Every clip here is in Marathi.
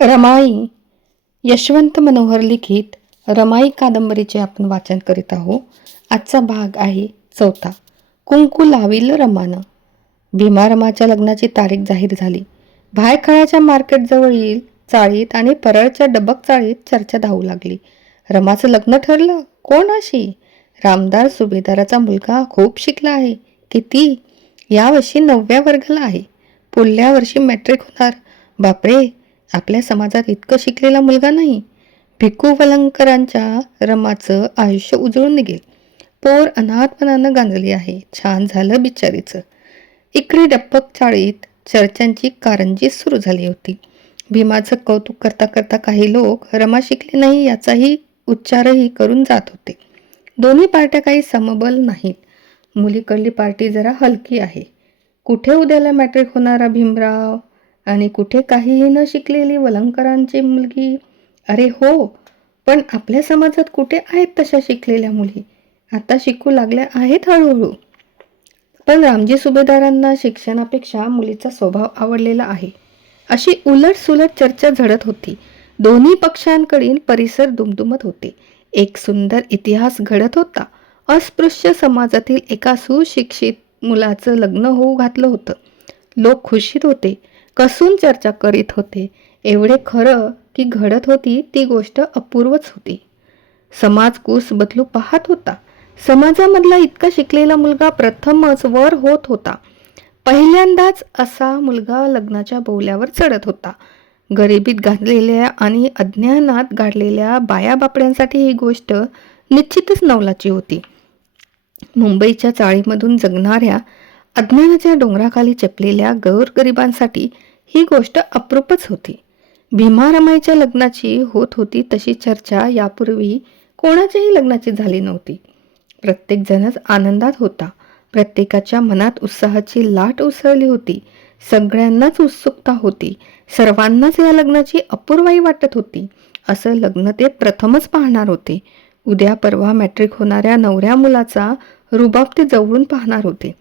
रमाई यशवंत मनोहर लिखित रमाई कादंबरीचे आपण वाचन करीत आहोत. आजचा भाग आहे 4. कुंकू लावील रमानं. भीमारमाच्या लग्नाची तारीख जाहीर झाली. भायखळ्याच्या मार्केटजवळील चाळीत आणि परळच्या डबक चाळीत चर्चा धावू लागली. रमाचं लग्न ठरलं. कोणाशी? रामदार सुभेदाराचा मुलगा खूप शिकला आहे. किती? यावर्षी 9व्या वर्गाला आहे. पुढल्या वर्षी मॅट्रिक होणार. बापरे, आपल्या समाजात इतकं शिकलेला मुलगा नाही. भिक्खू वलंकरांच्या रमाचं आयुष्य उजळून निघेल. पोर अनाथपणानं गांजली आहे. छान झालं बिचारीचं. इकडे डब्बक चाळीत चर्चांची कारंजी सुरू झाली होती. भीमाचं कौतुक करता करता काही लोक रमा शिकली नाही याचाही उच्चारही करून जात होते. दोन्ही पार्ट्या काही समबल नाहीत. मुलीकडली पार्टी जरा हलकी आहे. कुठे उद्याला मॅट्रिक होणारा भीमराव आणि कुठे काहीही न शिकलेली वलंकरांची मुलगी. अरे हो, पण आपल्या समाजात कुठे आहेत तशा शिकलेल्या मुली? आता शिकू लागल्या आहेत हळूहळू. पण रामजी सुभेदारांना शिक्षणापेक्षा मुलीचा स्वभाव आवडलेला आहे, अशी उलटसुलट चर्चा झडत होती. दोन्ही पक्षांकडील परिसर दुमदुमत होते. एक सुंदर इतिहास घडत होता. अस्पृश्य समाजातील एका सुशिक्षित मुलाचं लग्न होऊ घातलं होतं. लोक खुशीत होते, कसून चर्चा करीत होते. एवढे खरं की घडत होती ती गोष्ट अपूर्वच होती. समाज कूस बदलू पाहत होता. समाजामधला इतका शिकलेला मुलगा प्रथमच वर होत होता. पहिल्यांदाच असा मुलगा लग्नाच्या बोवल्यावर चढत होता. गरिबीत गाजलेल्या आणि अज्ञानात गाडलेल्या बायाबापड्यांसाठी ही गोष्ट निश्चितच नवलाची होती. मुंबईच्या चाळीमधून जगणाऱ्या अज्ञानाच्या डोंगराखाली चपलेल्या गोरगरिबांसाठी ही गोष्ट अप्रूपच होती. भीमारमाईच्या लग्नाची होत होती तशी चर्चा यापूर्वी कोणाच्याही लग्नाची झाली नव्हती. प्रत्येक जणच आनंदात होता. प्रत्येकाच्या मनात उत्साहाची लाट उसळली होती. सगळ्यांनाच उत्सुकता होती. सर्वांनाच या लग्नाची अपूर्वाई वाटत होती. असं लग्न ते प्रथमच पाहणार होते. उद्या परवा मॅट्रिक होणाऱ्या नवऱ्या मुलाचा रुबाब ते जवळून पाहणार होते.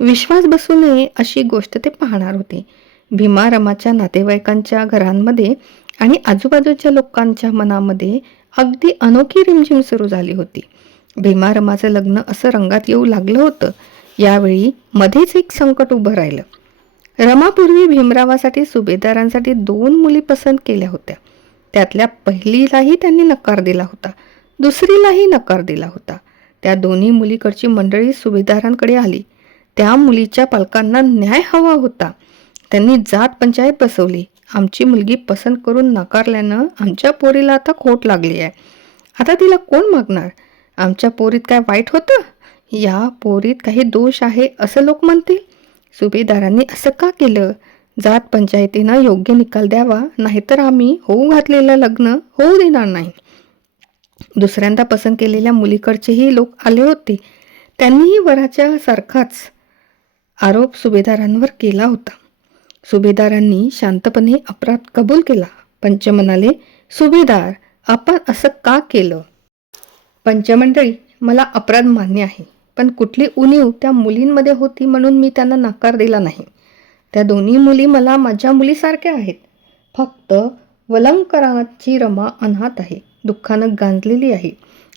विश्वास बसू नये अशी गोष्ट ते पाहणार होते. भीमारमाच्या नातेवाईकांच्या घरांमध्ये आणि आजूबाजूच्या लोकांच्या मनामध्ये अगदी अनोखी रिमझिम सुरू झाली होती. भीमारमाचं लग्न असं रंगात येऊ लागलं होतं. यावेळी मध्येच एक संकट उभं राहिलं. रमापूर्वी भीमरावासाठी सुभेदारांसाठी 2 मुली पसंत केल्या होत्या. त्यातल्या पहिलीलाही त्यांनी नकार दिला होता. दुसरीलाही नकार दिला होता. त्या दोन्ही मुलीकडची मंडळी सुभेदारांकडे आली. त्या मुलीच्या पालकांना न्याय हवा होता. त्यांनी जात पंचायत बसवली. आमची मुलगी पसंत करून नाकारल्यानं आमच्या पोरीला आता खोट लागली आहे. आता तिला कोण मागणार? आमच्या पोरीत काय वाईट होतं? या पोरीत काही दोष आहे असं लोक म्हणतील. सुभेदारांनी असं का केलं? जात पंचायतीनं योग्य निकाल द्यावा, नाहीतर आम्ही होऊ घातलेलं लग्न होऊ देणार नाही. दुसऱ्यांदा पसंत केलेल्या मुलीकडचेही लोक आले होते. त्यांनीही वराच्या सारखाच आरोप सुभेदारांवर केला होता. सुभेदारांनी शांतपणे अपराध कबूल केला. पंच म्हणाले, सुभेदार, आपण असं का केलं? पंचमंडळी, मला अपराध मान्य आहे, पण कुठली उणीव त्या मुलींमध्ये होती म्हणून मी त्यांना नकार दिला नाही. त्या दोन्ही मुली मला माझ्या मुलीसारख्या आहेत. फक्त वलंकराची रमा अनाथ आहे, दुःखानं गांजलेली आहे,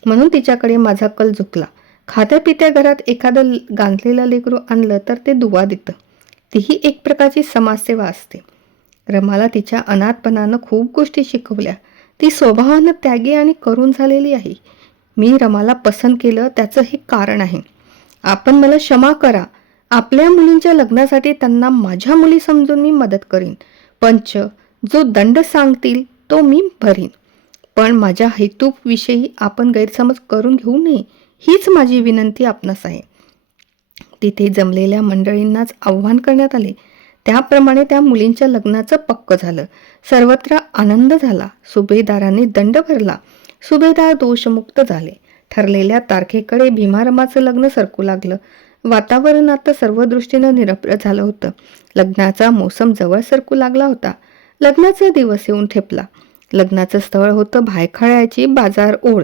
म्हणून तिच्याकडे माझा कल झुकला. खात्यापित्या घरात एखादं गांजलेलं लेकरू आणलं तर ते दुवा देतं. तीही एक प्रकारची समाजसेवा असते. रमाला तिच्या अनाथपणानं खूप गोष्टी शिकवल्या. ती स्वभावानं त्यागी आणि करून झालेली आहे. मी रमाला पसंत केलं त्याचं हे कारण आहे. आपण मला क्षमा करा. आपल्या मुलींच्या लग्नासाठी त्यांना माझ्या मुली समजून मी मदत करीन. पंच जो दंड सांगतील तो मी भरीन. पण माझ्या हेतूविषयी आपण गैरसमज करून घेऊ नये, हीच माझी विनंती आपणास आहे. तिथे जमलेल्या मंडळींनाच आव्हान करण्यात आले. त्याप्रमाणे त्या मुलींच्या लग्नाचं पक्क झालं. सर्वत्र आनंद झाला. सुभेदारांनी दंड भरला. सुभेदार दोषमुक्त झाले. ठरलेल्या तारखेकडे भीमारमाचं लग्न सरकू लागलं. वातावरण आता सर्व दृष्टीनं निरभ्र झालं होतं. लग्नाचा मोसम जवळ सरकू लागला होता. लग्नाचा दिवस येऊन ठेपला. लग्नाचं स्थळ होतं भायखळ्याची बाजार ओढ.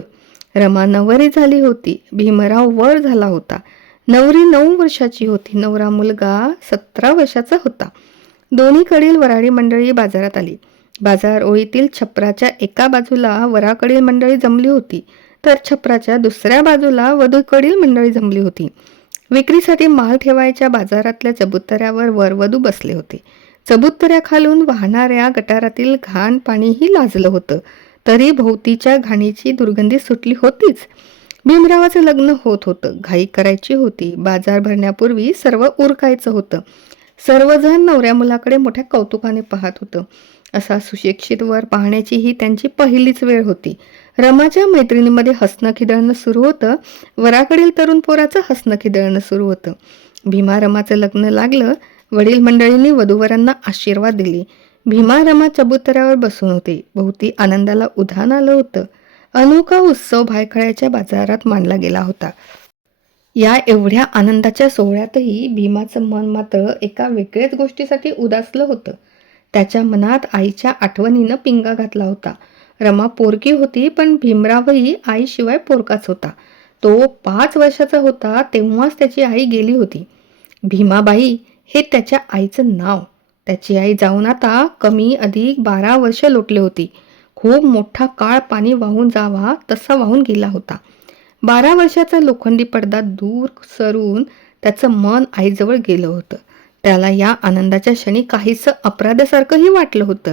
रमा नवरी झाली होती. भीमराव वर झाला होता. नवरी 9 वर्षाची होती. नवरा मुलगा 17 वर्षाचा होता. दोन्हीकडील वराडी मंडळी बाजारात आली. बाजार ओळीतील छपराच्या एका बाजूला वराकडील मंडळी जमली होती, तर छपराच्या दुसऱ्या बाजूला वधूकडील मंडळी जमली होती. विक्रीसाठी माल ठेवायच्या बाजारातल्या चबुतऱ्यावर वरवधू बसले होते. चबुतऱ्याखालून वाहणाऱ्या गटारातील घाण पाणीही लाजलं होतं, तरी भोवतीच्या घाणीची दुर्गंधी सुटली होतीच. भीमरावाचं लग्न होत होतं, घाई करायची होती. बाजार भरण्यापूर्वी सर्व उरकायचं होतं. सर्वजण नवऱ्या मुलाकडे मोठ्या कौतुकाने पाहत होतं. असा सुशिक्षित वर पाहण्याची ही त्यांची पहिलीच वेळ होती. रमाच्या मैत्रिणीमध्ये हसणं खिदळणं सुरू होतं. वराकडील तरुण पोराचं हसणं खिदळणं सुरू होतं. भीमा रमाचं लग्न लागलं. वडील मंडळींनी वधूवरांना आशीर्वाद दिले. भीमा रमा चबुतऱ्यावर बसून होते. भोवती आनंदाला उधाण आलं होतं. अनोखा उत्सव भायखळ्याच्या बाजारात मांडला गेला होता. या एवढ्या आनंदाच्या सोहळ्यातही भीमाचं मन मात्र एका वेगळ्याच गोष्टीसाठी उदासलं होतं. त्याच्या मनात आईच्या आठवणीनं पिंगा घातला होता. रमा पोरकी होती, पण भीमरावही आईशिवाय पोरकाच होता. तो 5 वर्षाचा होता तेव्हाच त्याची आई गेली होती. भीमाबाई हे त्याच्या आईचं नाव. त्याची आई जाऊन आता कमी अधिक 12 वर्ष लोटले होती. खूप मोठा काळ पाणी वाहून जावा तसा वाहून गेला होता. 12 वर्षाचा लोखंडी पडदा दूर सरून त्याचं मन आईजवळ गेलं होतं. त्याला या आनंदाच्या क्षणी काहीसं अपराधासारखंही वाटलं होतं.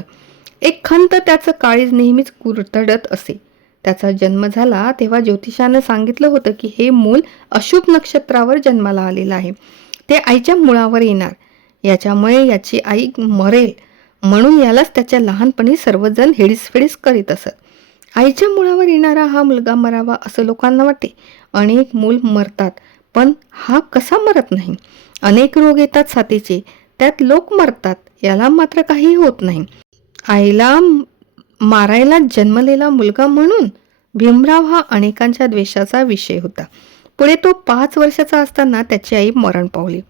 एक खंत त्याचं काळीज नेहमीच कुरतडत असे. त्याचा जन्म झाला तेव्हा ज्योतिषानं सांगितलं होतं की हे मूल अशुभ नक्षत्रावर जन्माला आलेलं आहे. ते आईच्या मुळावर येणार. याच्यामुळे याची आई मरेल म्हणून यालाच त्याच्या लहानपणी सर्वजण हेडीसफेडीस करीत असत. आईच्या मुळावर येणारा हा मुलगा मरावा असं लोकांना वाटे. अनेक मूल मरतात, पण हा कसा मरत नाही? अनेक रोग येतात साथीचे, त्यात लोक मरतात, याला मात्र काही होत नाही. आईला मारायला जन्मलेला मुलगा म्हणून भीमराव हा अनेकांच्या द्वेषाचा विषय होता. पुढे तो 5 वर्षाचा असताना त्याची आई मरण पावली.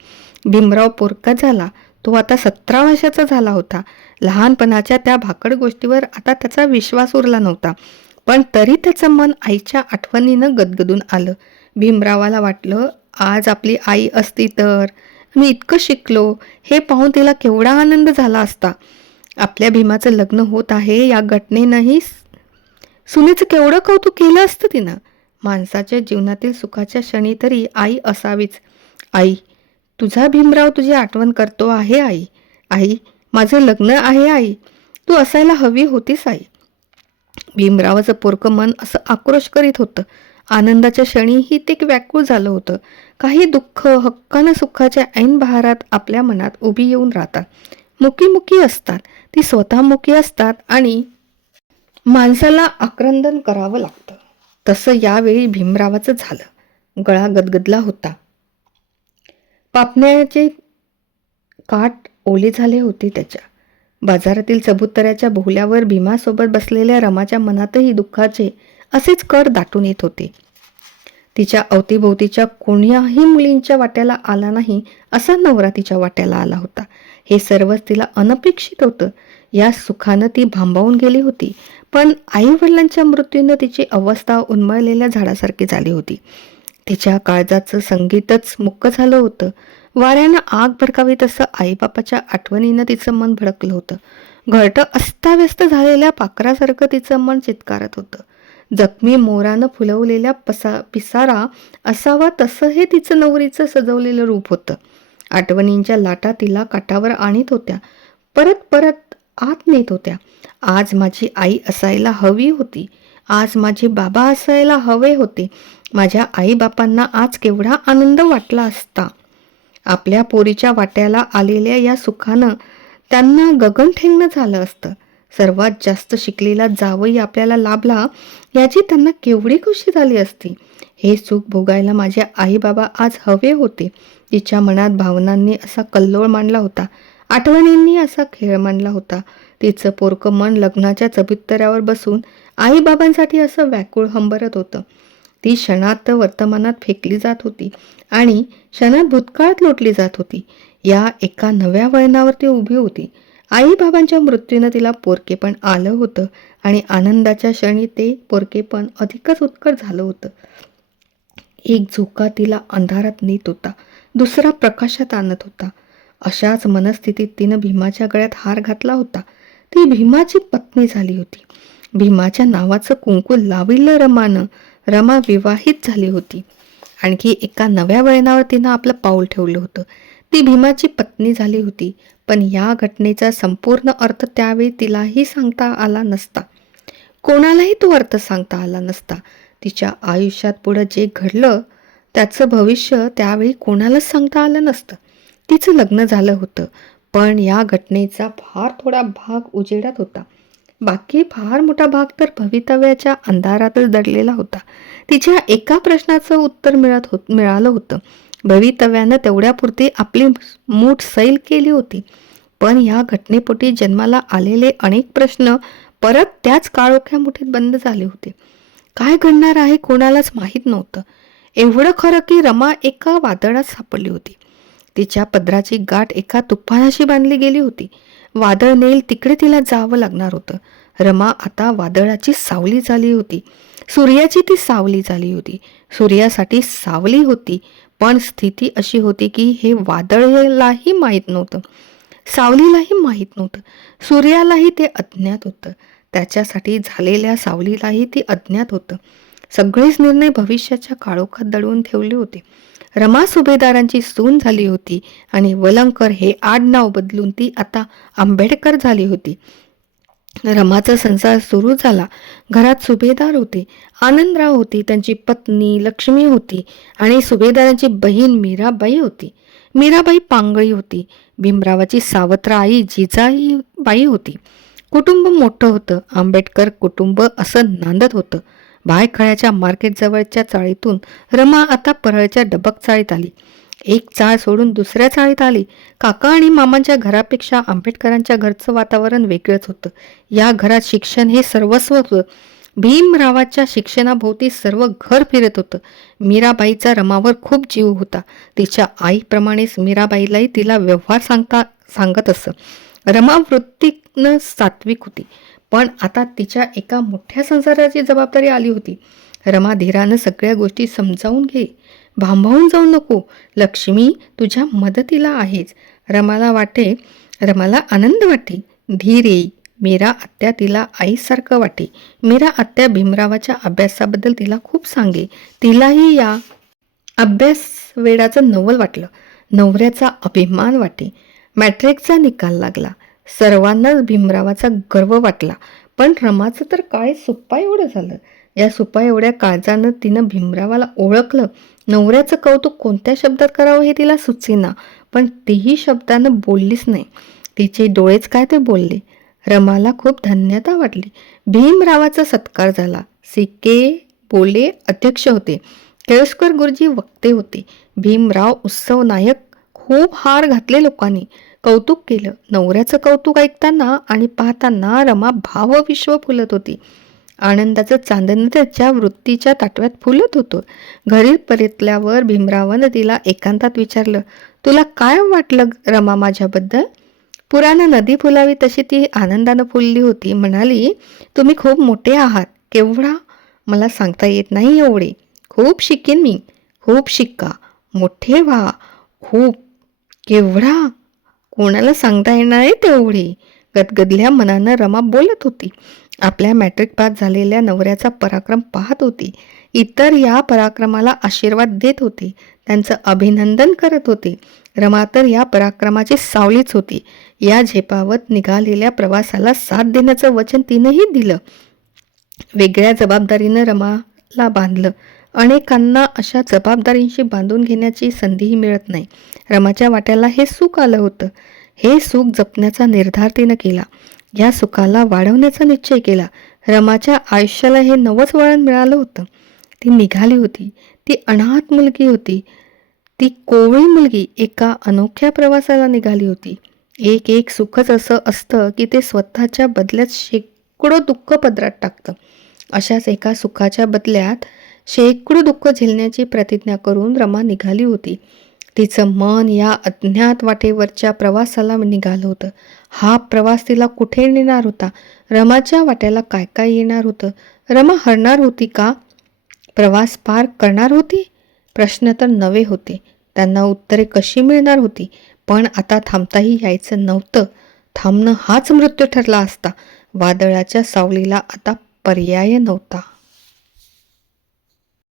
भीमराव पोरका झाला. तो आता 17 वर्षाचा झाला होता. लहानपणाच्या त्या भाकड गोष्टीवर आता त्याचा विश्वास उरला नव्हता, पण तरी त्याचं मन आईच्या आठवणीनं गदगदून आलं. भीमरावाला वाटलं, आज आपली आई असती तर मी इतकं शिकलो हे पाहून तिला केवढा आनंद झाला असता. आपल्या भीमाचं लग्न होत आहे या घटनेनंही सुनेचं केवढं कौतुक केलं असतं तिनं. माणसाच्या जीवनातील सुखाच्या क्षणी तरी आई असावीच. आई, तुझा भीमराव तुझी आठवण करतो आहे आई. आई, माझं लग्न आहे आई. तू असायला हवी होतीस आई. भीमरावाचं पोरकं मन असं आक्रोश करीत होतं. आनंदाच्या क्षणीही ते व्याकुळ झालं होतं. काही दुःख हक्कानं सुखाच्या ऐन बहारात आपल्या मनात उभी येऊन राहतात. मुकी असतात, ती स्वतःमुखी असतात आणि माणसाला आक्रंदन करावं लागतं. तसं यावेळी भीमरावाचं झालं. गळा गदगदला होता. पापण्याचे काठ ओले झाले होते त्याच्या. बाजारातील चबुतऱ्याच्या बोहल्यावर भीमासोबत बसलेल्या रमाच्या मनातही दुःखाचे असेच कड दाटून येत होते. तिच्या अवतीभोवतीच्या कोण्याही मुलींच्या वाट्याला आला नाही असा नवरा तिच्या वाट्याला आला होता. हे सर्वच तिला अनपेक्षित होतं. या सुखानं ती भांबावून गेली होती, पण आई वडिलांच्या मृत्यूनं तिची अवस्था उन्मळलेल्या झाडासारखी झाली होती. तिच्या काळजाचं संगीतच मुक्क झालं होतं. वाऱ्यानं आग भडकावी तसं आईबापाच्या आठवणीनं तिचं मन भडकलं होतं. घरटं अस्ताव्यस्त झालेल्या पाखरासारखं तिचं मन चित्कारत होतं. जखमी मोरानं फुलवलेल्या पिसारा असावा तसं हे तिचं नवरीचं सजवलेलं रूप होतं. आठवणींच्या लाटा तिला काठावर आणीत होत्या, परत परत आत नेत होत्या. आज माझी आई असायला हवी होती. आज माझे बाबा असायला हवे होते. माझ्या आईबापांना आज केवढा आनंद वाटला असता. आपल्या पोरीच्या वाट्याला आलेल्या या सुखानं त्यांना गगनठेंगणं झालं असतं. सर्वात जास्त शिकलेला जावई आपल्याला लाभला याची त्यांना केवढी खुशी झाली असती. हे सुख भोगायला माझे आई बाबा आज हवे होते. तिच्या मनात भावनांनी असा कल्लोळ मांडला होता. आठवणींनी असा खेळ मांडला होता. तिचं पोरकं मन लग्नाच्या चबुतऱ्यावर बसून आईबाबांसाठी असं व्याकुळ हंबरत होतं. ती क्षणात वर्तमानात फेकली जात होती आणि क्षणात भूतकाळात लोटली जात होती. या एका नव्या वळणावर ती उभी होती. आईबाबांच्या मृत्यूनं तिला पोरकेपण आलं होतं आणि आनंदाच्या क्षणी ते पोरकेपण अधिकच उत्कट झालं होतं. एक झोका तिला अंधारात नेत होता, दुसरा प्रकाशात आणत होता. अशाच मनस्थितीत तिनं भीमाच्या गळ्यात हार घातला होता. ती भीमाची पत्नी झाली होती. भीमाच्या नावाचं कुंकू लाविलं रमानं. रमा विवाहित झाली होती. आणखी एका नव्या वळणावर तिनं आपलं पाऊल ठेवलं होतं. ती भीमाची पत्नी झाली होती. पण या घटनेचा संपूर्ण अर्थ त्यावेळी तिलाही सांगता आला नसता. कोणालाही तो अर्थ सांगता आला नसता. तिच्या आयुष्यात पुढं जे घडलं त्याचं भविष्य त्यावेळी कोणालाच सांगता आलं नसतं. तिचं लग्न झालं होतं, पण या घटनेचा फार थोडा भाग उजेडात होता. बाकी फार मोठा भाग तर भवितव्याच्या अंधारातच दडलेला होता. तिच्या एका प्रश्नाचं उत्तर मिळालं होतं. भवितव्यानं तेवढ्यापुरती आपली मूठ सैल केली होती. पण या घटनेपोटी जन्माला आलेले अनेक प्रश्न परत त्याच काळोख्या मुठीत बंद झाले होते. काय घडणार आहे कोणालाच माहीत नव्हतं. एवढं खरं की रमा एका वादळात सापडली होती. तिच्या पदराची गाठ एका तुफानाशी बांधली गेली होती. वादळ नेईल तिकडे तिला जावं लागणार होतं. रमा आता वादळाची सावली झाली होती. सूर्याची ती सावली झाली होती. सूर्यासाठी सावली होती, पण स्थिती अशी होती की हे वादळालाही माहीत नव्हतं, सावलीलाही माहीत नव्हतं. सूर्यालाही ते अज्ञात होतं. त्याच्यासाठी झालेल्या सावलीलाही ते अज्ञात होतं. सगळेच निर्णय भविष्याच्या काळोखात दडवून ठेवले होते. रमा सुभेदारांची सून झाली होती आणि वलंकर हे आडनाव बदलून ती आता आंबेडकर झाली होती. रमाचा संसार सुरू झाला. घरात सुभेदार होते, आनंदराव होते, त्यांची पत्नी लक्ष्मी होती आणि सुभेदारांची बहीण मीराबाई होती. मीराबाई पांगळी होती. भीमरावाची सावत्र आई जिजाईबाई होती. कुटुंब मोठं होतं. आंबेडकर कुटुंब असं नांदत होतं. भायखळ्याच्या मार्केटजवळच्या चाळीतून रमा आता परळच्या डबक चाळीत आली. एक चाळ सोडून दुसऱ्या चाळीत आली. काका आणि मामांच्या घरापेक्षा आंबेडकरांच्या घरचं वातावरण वेगळंच होतं. या घरात शिक्षण हे सर्वस्व होतं. भीमरावाच्या शिक्षणाभोवती सर्व घर फिरत होतं. मीराबाईचा रमावर खूप जीव होता. तिच्या आईप्रमाणेच मीराबाईलाही तिला व्यवहार सांगत असं. रमा वृत्तीनं सात्विक होती, पण आता तिच्या एका मोठ्या संसाराची जबाबदारी आली होती. रमा धीरानं सगळ्या गोष्टी समजावून घे. भांबावून जाऊ नको. लक्ष्मी तुझ्या मदतीला आहेच. रमाला आनंद वाटे. धीर येई. मीरा आत्या तिला आईसारखं वाटे. मीरा आत्या भीमरावाच्या अभ्यासाबद्दल तिला खूप सांगे. तिलाही या अभ्यास वेडाचं नवल वाटलं. नवऱ्याचा अभिमान वाटे. मॅट्रिकचा निकाल लागला. सर्वांनाच भीमरावाचा गर्व वाटला. पण रमाचं तर काय सुप्पा एवढं झालं. या सुप्पा एवढ्या काळजानं तिनं भीमरावाला ओळखलं. नवऱ्याचं कौतुक कोणत्या शब्दात करावं हे तिला सुचेना, पण तीही शब्दानं बोललीच नाही. तिचे डोळेच काय ते बोलले. रमाला खूप धन्यता वाटली. भीमरावाचा सत्कार झाला. सिके बोले अध्यक्ष होते. केळुसकर गुरुजी वक्ते होते. भीमराव उत्सव नायक. खूप हार घातले लोकांनी. कौतुक केलं. नवऱ्याचं कौतुक ऐकताना आणि पाहताना रमा भावविश्व फुलत होती. आनंदाचं चांदणं त्याच्या वृत्तीच्या ताटव्यात फुलत होतं. घरी परतल्यावर भीमरावानं तिला एकांतात विचारलं, तुला काय वाटलं रमा माझ्याबद्दल? पुरानं नदी फुलावी तशी ती आनंदानं फुलली होती. म्हणाली, तुम्ही खूप मोठे आहात. केवढा? मला सांगता येत नाही एवढे. खूप शिकेन मी. खूप शिका. मोठे व्हा. खूप. केवढा? कोणाला सांगता येणार आहे तेवढे. गदगदल्या मनानं रमा बोलत होती. आपल्या मॅट्रिक पास झालेल्या नवऱ्याचा पराक्रम पाहत होती. इतर या पराक्रमाला आशीर्वाद देत होते. त्यांचं अभिनंदन करत होते. रमा तर या पराक्रमाची सावलीच होती. या झेपावत निघालेल्या प्रवासाला साथ देण्याचं वचन तिनंही दिलं. वेगळ्या जबाबदारीनं रमाला बांधलं. अनेकांना अशा जबाबदारींशी बांधून घेण्याची संधीही मिळत नाही. रमाच्या वाट्याला हे सुख आलं होतं. हे सुख जपण्याचा निर्धार तिनं केला. या सुखाला वाढवण्याचा निश्चय केला. रमाच्या आयुष्याला हे नवंच वळण मिळालं होतं. ती निघाली होती. ती अनाथ मुलगी होती. ती कोवळी मुलगी एका अनोख्या प्रवासाला निघाली होती. एक एक सुखच असं असतं की ते स्वतःच्या बदल्यात शेकडो दुःख पदरात टाकतं. अशाच एका सुखाच्या बदल्यात शेकडो दुःख झेलण्याची प्रतिज्ञा करून रमा निघाली होती. तिचं मन या अज्ञात वाटेवरच्या प्रवासाला निघालं होतं. हा प्रवास तिला कुठे नेणार होता? रमाच्या वाट्याला काय काय येणार होतं? रमा हरणार होती का? प्रवास पार करणार होती? प्रश्न तर नवे होते. त्यांना उत्तरे कशी मिळणार होती? पण आता थांबताही यायचं नव्हतं. थांबणं हाच मृत्यू ठरला असता. वादळाच्या सावलीला आता पर्याय नव्हता.